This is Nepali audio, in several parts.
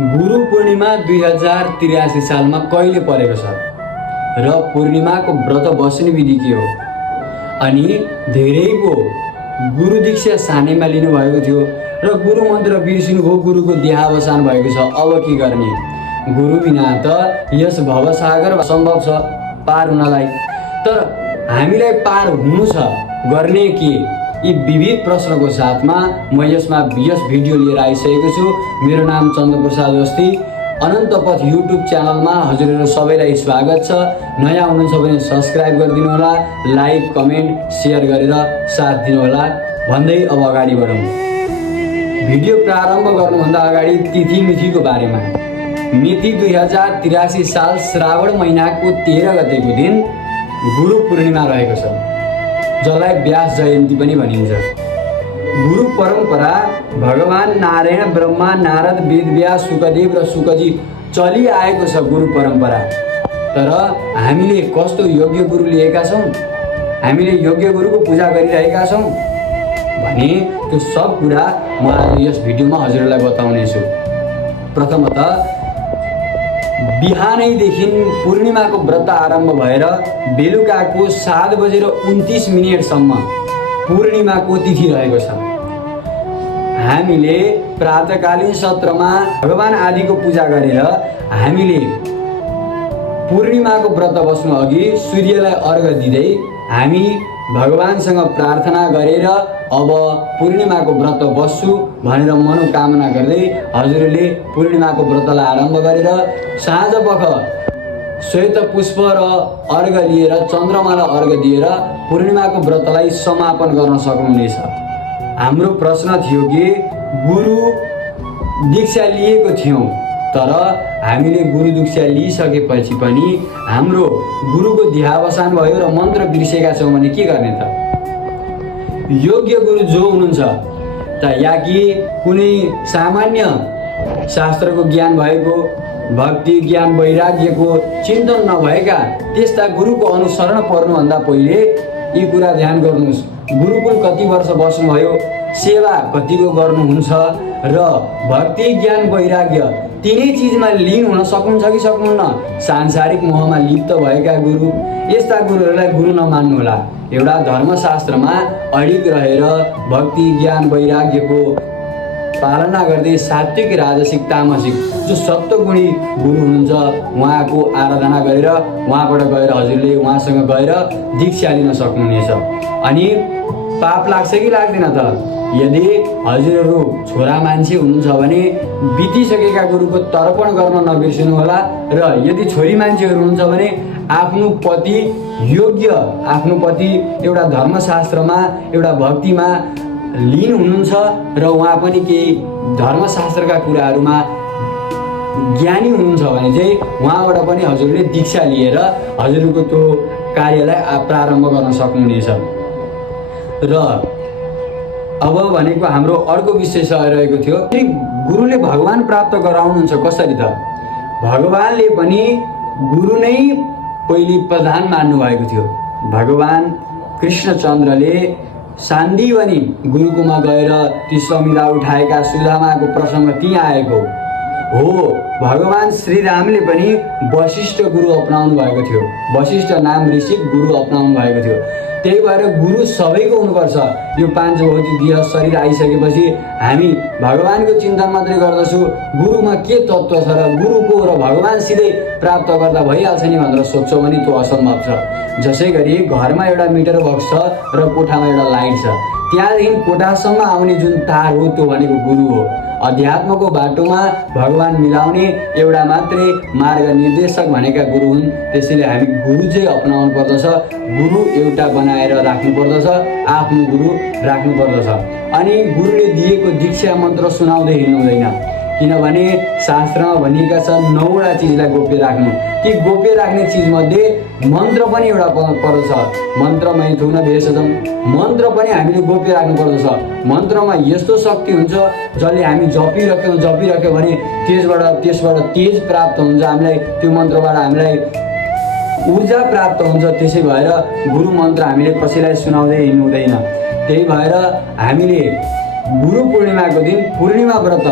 गुरु पूर्णिमा 2083 सालमा कहिले परेको छ र पूर्णिमाको व्रत बस्ने विधि के हो? अनि धेरैको गुरु दीक्षा सानैमा लिनुभएको थियो र गुरु मन्त्र बिर्सिनुभयो, गुरुको देहावसान भएको छ। अब के गर्ने? गुरु बिना त यस भवसागर असम्भव छ पार हुनलाई। तर हामीलाई पार हुनु छ, गर्ने के? यी विविध प्रश्नको साथमा म यस भिडियो लिएर आइसकेको छु। मेरो नाम चन्द्रप्रसाद अस्ति। अनन्त पथ युट्युब च्यानलमा हजुरहरू सबैलाई स्वागत छ। नयाँ हुनुहुन्छ भने सब्सक्राइब गरिदिनु होला, लाइक कमेन्ट सेयर गरेर साथ दिनुहोला भन्दै अब अगाडि बढौँ। भिडियो प्रारम्भ गर्नुभन्दा अगाडि तिथि मिथिको बारेमा। मिति 2083 साल श्रावण महिनाको 13 गतेको दिन गुरु पूर्णिमा रहेको छ, जसलाई व्यास जयन्ती पनि भनिन्छ। गुरु परम्परा भगवान नारायण, ब्रह्मा, नारद, वेदव्यास, सुकदेव र सुकजी चलिआएको छ गुरु परम्परा। तर हामीले कस्तो योग्य गुरु लिएका छौँ, हामीले योग्य गुरुको पूजा गरिरहेका छौँ भने त्यो सब कुरा म आज यस भिडियोमा हजुरहरूलाई बताउनेछु। प्रथमतः बिहानैदेखि पूर्णिमाको व्रत आरम्भ भएर बेलुकाको 7:29 पूर्णिमाको तिथि रहेको छ। हामीले प्रातकालीन सत्रमा भगवान आदिको पूजा गरेर हामीले पूर्णिमाको व्रत बस्नु अघि सूर्यलाई अर्घ दिँदै हामी भगवानसँग प्रार्थना गरेर अब पूर्णिमाको व्रत बस्छु भनेर मनोकामना गर्दै हजुरले पूर्णिमाको व्रतलाई आरम्भ गरेर साँझपख श्वेत पुष्प र अर्घ लिएर, चन्द्रमालाई अर्घ दिएर पूर्णिमाको व्रतलाई समापन गर्न सक्नुहुनेछ। हाम्रो प्रश्न थियो कि गुरु दीक्षा लिएको थियौँ, तर हामीले गुरु दीक्षा लिइसकेपछि पनि हाम्रो गुरुको देहावसान भयो र मन्त्र बिर्सेका छौँ भने के गर्ने त? योग्य गुरु जो हुनुहुन्छ त या कि कुनै सामान्य शास्त्रको ज्ञान भएको, भक्ति ज्ञान वैराग्यको चिन्तन नभएका त्यस्ता गुरुको अनुसरण पर्नुभन्दा पहिले यी कुरा ध्यान गर्नुहोस्। गुरुकुल कति वर्ष बस्नुभयो, सेवा कतिको गर्नुहुन्छ र भक्ति ज्ञान वैराग्य तिनै चिजमा लिन हुन सक्नुहुन्छ कि सक्नुहुन्न? सांसारिक मोहमा लिप्त भएका गुरु, यस्ता गुरुहरूलाई गुरु नमान्नुहोला। एउटा धर्मशास्त्रमा अडिग रहेर भक्ति ज्ञान वैराग्यको पालना गर्दै सात्विक राजसिक तामसिक जो सत्वगुणी गुरु हुनुहुन्छ उहाँको आराधना गरेर उहाँबाट गएर हजुरले उहाँसँग गएर दीक्षा लिन सक्नुहुनेछ। अनि पाप लाग्छ कि लाग्दैन त? यदि हजुरहरू छोरा मान्छे हुनुहुन्छ भने बितिसकेका गुरुको तर्पण गर्न नबिर्सिनु होला, र यदि छोरी मान्छेहरू हुनुहुन्छ भने आफ्नो पति योग्य, आफ्नो पति एउटा धर्मशास्त्रमा एउटा भक्तिमा लिन हुनुहुन्छ र उहाँ पनि केही धर्मशास्त्रका कुराहरूमा ज्ञानी हुनुहुन्छ भने चाहिँ उहाँबाट पनि हजुरले दीक्षा लिएर हजुरको त्यो कार्यलाई प्रारम्भ गर्न सक्नुहुनेछ। र अब भनेको हाम्रो अर्को विषय रहेको थियो, गुरुले भगवान प्राप्त गराउनुहुन्छ कसरी त? भगवानले पनि गुरु नै पहिले प्रधान मान्नु भएको थियो। भगवान कृष्णचन्द्रले सान्दीवनी गुरुकुलमा गएर ती समिधा उठाएका सुदामाको प्रसङ्ग ती आएको हो। भगवान श्रीरामले पनि वशिष्ठ गुरु अपनाउनु भएको थियो, वशिष्ठ नाम ऋषि गुरु अपनाउनु भएको थियो। त्यही भएर गुरु सबैको हुनुपर्छ। यो पाँच भौतिक देह शरीर आइसकेपछि हामी भगवानको चिन्तन मात्रै गर्दछु, गुरुमा के तत्त्व छ र गुरुको र भगवान सिधै प्राप्त गर्दा भइहाल्छ नि भनेर सोध्छौँ भने त्यो असम्भव छ। जसै गरी घरमा एउटा मिटर बक्स छ र कोठामा एउटा लाइट छ, त्यहाँदेखि कोठासम्म आउने जुन तार हो त्यो भनेको गुरु हो। अध्यात्मको बाटोमा भगवान मिलाउने एउटा मात्रै मार्ग निर्देशक भनेका गुरु हुन्। त्यसैले हामी गुरु चाहिँ अपनाउनु पर्दछ, गुरु एउटा बनाएर राख्नु पर्दछ, आफ्नो गुरु राख्नु पर्दछ। अनि गुरुले दिएको दीक्षा मन्त्र सुनाउँदै हिँड्नु हुँदैन, किनभने शास्त्रमा भनिएका छन् 9वटा चिजलाई गोप्य राख्नु। ती गोप्य राख्ने चिजमध्ये मन्त्र पनि एउटा पर्दछ। मन्त्र मैथुन भेषजम, मन्त्र पनि हामीले गोप्य राख्नु पर्दछ। मन्त्रमा यस्तो शक्ति हुन्छ जसले हामी जपिराख्यौँ भने त्यसबाट तेज प्राप्त हुन्छ, हामीलाई त्यो मन्त्रबाट हामीलाई ऊर्जा प्राप्त हुन्छ। त्यसै भएर गुरु मन्त्र हामीले कसैलाई सुनाउँदै हिँड्नु हुँदैन। त्यही भएर हामीले गुरु पूर्णिमाको दिन पूर्णिमा व्रत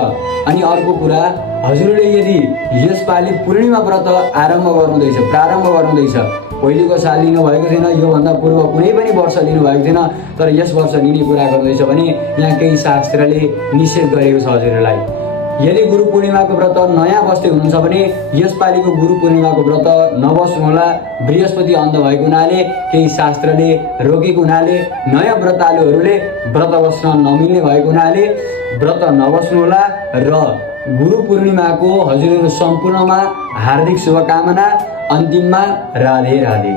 अनि अर्को कुरा हजुरले यदि यसपालि पूर्णिमा व्रत प्रारम्भ गर्नुहुँदैछ, पहिलेको साल लिनुभएको थिएन, योभन्दा पूर्व कुनै पनि वर्ष लिनुभएको थिएन, तर यस वर्ष लिने कुरा गर्नुहुँदैछ भने यहाँ केही शास्त्रले निषेध गरेको छ हजुरलाई। यदि गुरु पूर्णिमाको व्रत नयाँ बस्दै हुनुहुन्छ भने यसपालिको गुरु पूर्णिमाको व्रत नबस्नुहोला। बृहस्पति अन्ध भएको हुनाले, केही शास्त्रले रोकेको हुनाले, नयाँ व्रतालुहरूले व्रत बस्न नमिल्ने भएको हुनाले व्रत नबस्नुहोला। र गुरु पूर्णिमाको हजुरहरू सम्पूर्णमा हार्दिक शुभकामना। अन्तिममा राधे राधे।